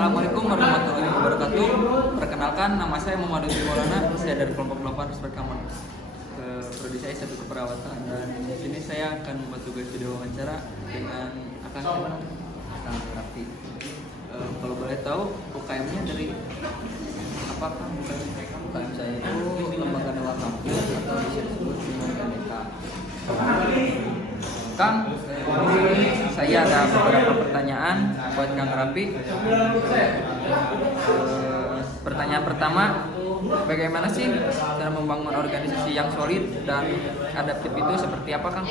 Assalamualaikum warahmatullahi wabarakatuh. Perkenalkan, nama saya Muhammad Maulana. Saya dari kelompok 8 Respect Kamar. Prodi saya satu keperawatan, dan di sini saya akan membuat tugas video wawancara dengan Akang Raffi. Kalau boleh tahu, UKM-nya dari apa Kang? UKM saya itu lembaga dewan kampus atau bisa disebut BMK. Kang, di sini saya ada beberapa pertanyaan buat Kang Raffi. Pertanyaan pertama, bagaimana sih cara membangun organisasi yang solid dan adaptif itu seperti apa, Kang?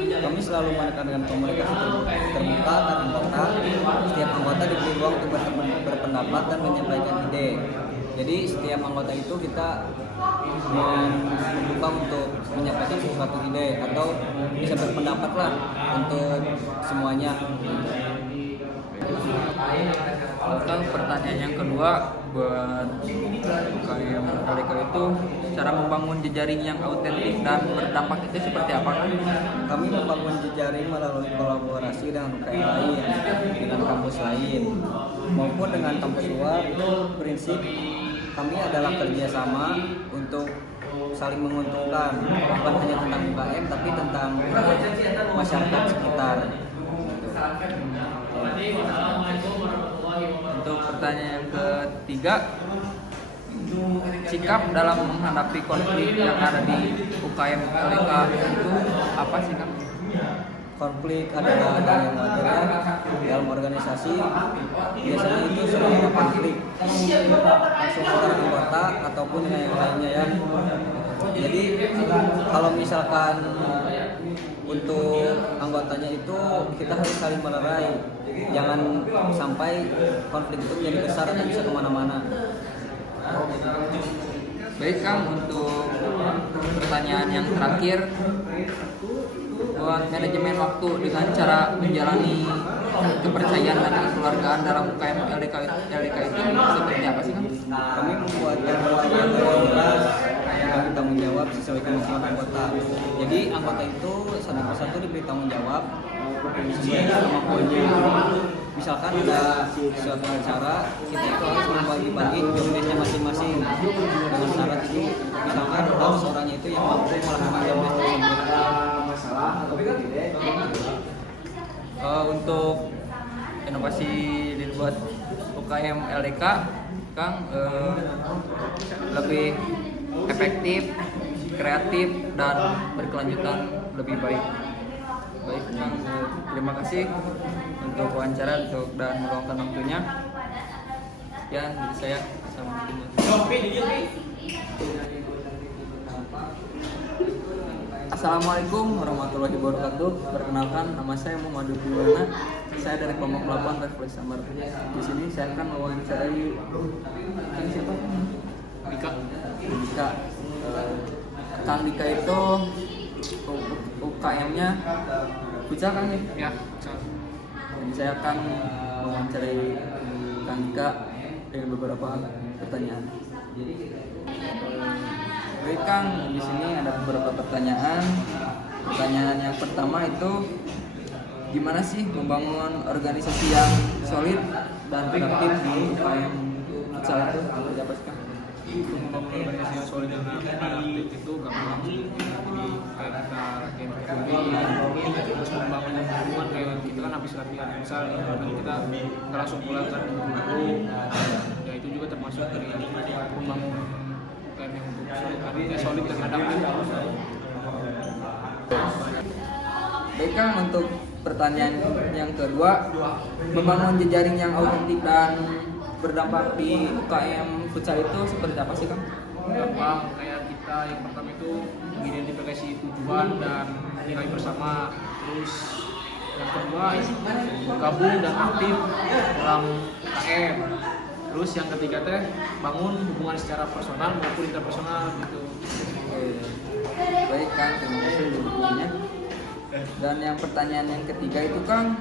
Kami selalu menekankan komunikasi terbuka dan anggota. Setiap anggota diberi ruang untuk berpendapat dan menyampaikan ide. Jadi setiap anggota itu kita membuka untuk menyampaikan sesuatu ide atau bisa berpendapat lah untuk semuanya. Kang, pertanyaan yang kedua buat UKM LDK itu, cara membangun jejaring yang autentik dan berdampak itu seperti apa, Kang? Kami membangun jejaring melalui kolaborasi dengan UKM lain, dengan kampus lain, maupun dengan kampus luar. Prinsip kami adalah kerjasama untuk saling menguntungkan, bukan hanya tentang UKM tapi tentang masyarakat sekitar. Untuk pertanyaan yang ketiga, sikap dalam menghadapi konflik yang ada di UKM LDK itu apa sih, Kang? Konflik adalah hal yang wajar ya dalam organisasi. Biasanya itu selalu ada konflik langsung antara anggota ataupun dengan yang lainnya ya. Jadi kalau misalkan untuk anggotanya itu kita harus saling melerai, jangan sampai konflik itu menjadi besar dan bisa kemana-mana. Baik, Kang, untuk pertanyaan yang terakhir, buat manajemen waktu dengan cara menjalani kepercayaan dan kekeluargaan dalam UKM LDK itu seperti apa sih, Kang? Kami membuat jadwal yang jelas, bagi tanggung jawab sesuai kemampuan anggota. Jadi anggota itu satu persatu diberi tanggung jawab sesuai kemampuannya. Misalkan ada suatu acara, kita itu harus membagi-bagi jobdesknya masing-masing dengan syarat itu, misalkan harus orangnya itu yang mampu melakukan jobdesk tersebut. Untuk inovasi dibuat UKM LDK, Kang, lebih efektif, kreatif, dan berkelanjutan lebih baik. Baik, Kang, terima kasih untuk wawancara dan meluangkan waktunya. Ya, dari saya, Assalamualaikum warahmatullahi wabarakatuh. Perkenalkan, nama saya Muhammad Maulana. Saya dari kelompok 8 Reflex Samar. Di sini saya akan mewawancarai siapa? Dika. Kang Dika itu UKM-nya Futsal, Kang ya? Ya. Jadi saya akan mewawancarai Kang Dika dengan beberapa pertanyaan. Baik, Kang, di sini ada beberapa pertanyaan. Pertanyaan yang pertama itu, gimana sih membangun organisasi yang solid dan adaptif di UKM Futsal itu? Seperti apa sih, Kang? Membangun organisasi yang solid dan adaptif itu gampang sih. Jadi kayak kita latihan PKB, terus membangun hubungan kayak kita kan habis latihan futsal, kan kita nggak langsung pulang kan dulu. Ya itu juga termasuk dari membangun UKM yang untuk solid dan adaptif. Baik, Kang, untuk pertanyaan yang kedua, membangun jejaring yang autentik dan berdampak di UKM Futsal itu seperti apa sih, Kang? Gampang, kayak kita yang pertama itu mengidentifikasi tujuan dan nilai bersama. Terus yang kedua gabung dan aktif dalam UKM. Terus yang ketiga teh bangun hubungan secara personal maupun interpersonal gitu. Baik, Kang, terima kasih untuk dukungannya. Dan yang pertanyaan yang ketiga itu, Kang,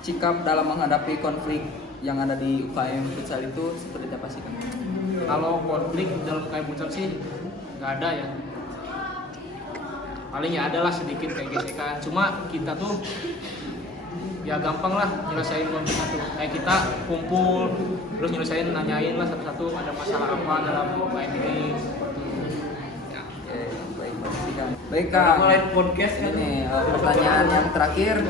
sikap dalam menghadapi konflik yang ada di UKM Futsal itu seperti apa sih, Kang? Kalau konflik dalam UKM futsal sih nggak ada ya. Paling ya adalah sedikit kayak gesekan. Cuma kita tuh ya gampang lah nyelesain konflik satu. Kayak kita kumpul terus nyelesain, nanyain lah satu-satu ada masalah apa dalam UKM ini. Ya. Baik Kak, podcast ini pertanyaan yang terakhir.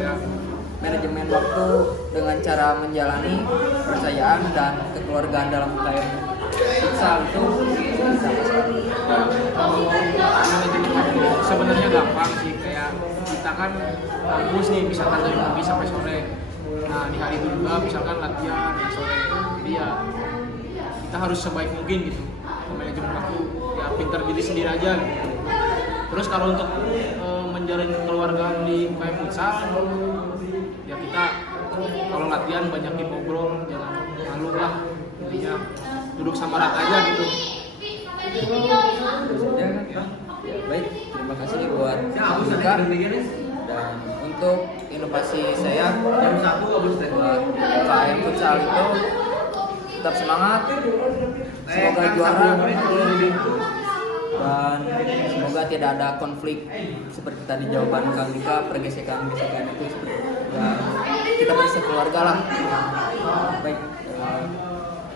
Manajemen waktu dengan cara menjalani kepercayaan dan kekeluargaan dalam UKM futsal itu sama sekali. Manajemen waktu sebenarnya gampang sih, kayak kita kan kampus nih misalkan dari pagi sampai sore. Nah di hari itu juga misalkan latihan di sore. Jadi ya kita harus sebaik mungkin gitu manajemen waktu, ya pintar diri sendiri aja gitu. Terus kalau untuk menjalin kekeluargaan di UKM futsal, ya kita kalau latihan banyakin ngobrol, jangan malu lah, intinya duduk sama rata aja gitu. Baik, terima kasih buat Kak. Dan untuk inovasi saya buat UKM futsal itu tetap semangat, semoga juara, dan semoga tidak ada konflik seperti tadi jawaban Kang Dika, pergesekan-gesekan itu dan kita bersama keluarga lah. Baik,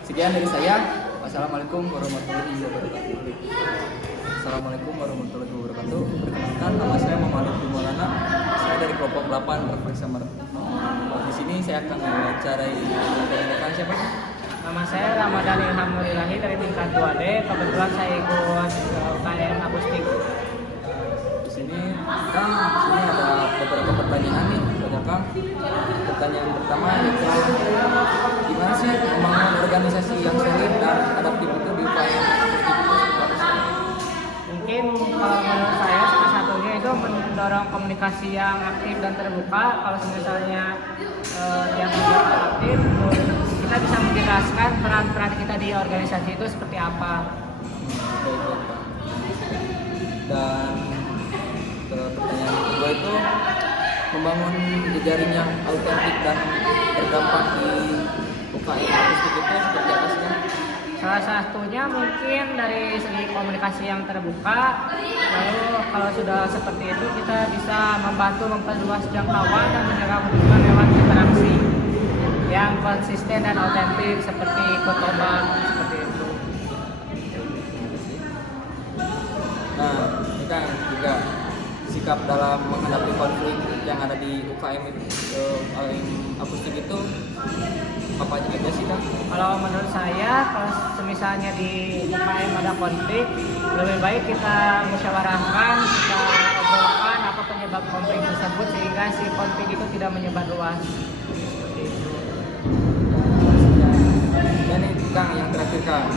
sekian dari saya. Wassalamualaikum warahmatullahi wabarakatuh. Assalamualaikum warahmatullahi wabarakatuh. Perkenalkan, nama saya Muhammad Lutfi Maulana. Saya dari kelompok 8 Refleksi Samar. Di sini saya akan mewawancarai rekan siapa? Nama saya Ramadan Ilham Nurilahi dari tingkat 2D. Kebetulan saya ikut UKM akustik. Di sini ada beberapa pertanyaan nih pada Kang. Pertanyaan pertama yaitu gimana sih membangun organisasi yang solid dan adaptif itu di UKM akustik itu? Mungkin kalau menurut saya salah satunya itu mendorong komunikasi yang aktif dan terbuka. Kalau misalnya yang tidak aktif, kita bisa menjelaskan peran-peran kita di organisasi itu seperti apa. Dan pertanyaan kedua itu membangun jejaring yang autentik dan berdampak di UKM akustik itu seperti apa sih Kang? Salah satunya mungkin dari segi komunikasi yang terbuka. Lalu kalau sudah seperti itu kita bisa membantu memperluas jangkauan dan menjaga hubungan lewat interaksi yang konsisten dan autentik seperti ikut lomba seperti itu. Nah, ini kan juga sikap dalam menghadapi konflik yang ada di UKM akustik itu apa aja sih Kang? Kalau menurut saya, kalau misalnya di UKM ada konflik, lebih baik kita musyawarahkan, kita obrolkan apa penyebab konflik tersebut sehingga si konflik itu tidak menyebar luas. Seperti itu. Dan ini Kang yang terakhir Kang,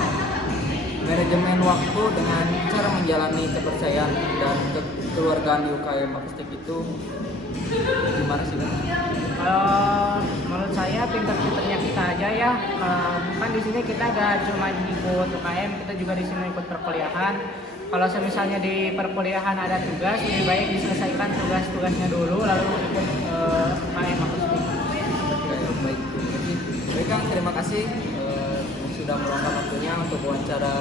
manajemen waktu dengan cara menjalani kepercayaan dan kekeluargaan di UKM akustik itu gimana sih Kang? Kalau menurut saya pinter-pinternya kita aja ya. Kan di sini kita gak cuma ikut UKM, kita juga di sini ikut perkuliahan. Kalau misalnya di perkuliahan ada tugas, lebih baik diselesaikan tugas-tugasnya dulu lalu ikut UKM akustik. Baik, baik Kang, terima kasih sudah meluangkan waktunya untuk wawancara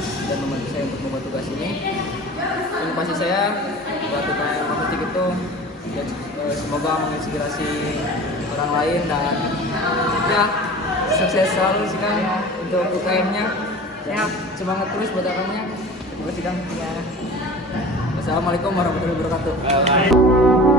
dan membantu saya untuk membuat tugas ini. Inovasi saya buat UKM akustik itu ya, semoga menginspirasi orang lain dan ya sukses selalu sih Kang untuk UKM-nya. Ya, semangat terus buat UKM-nya. Terima kasih Kang. Ya. Wassalamualaikum warahmatullahi wabarakatuh.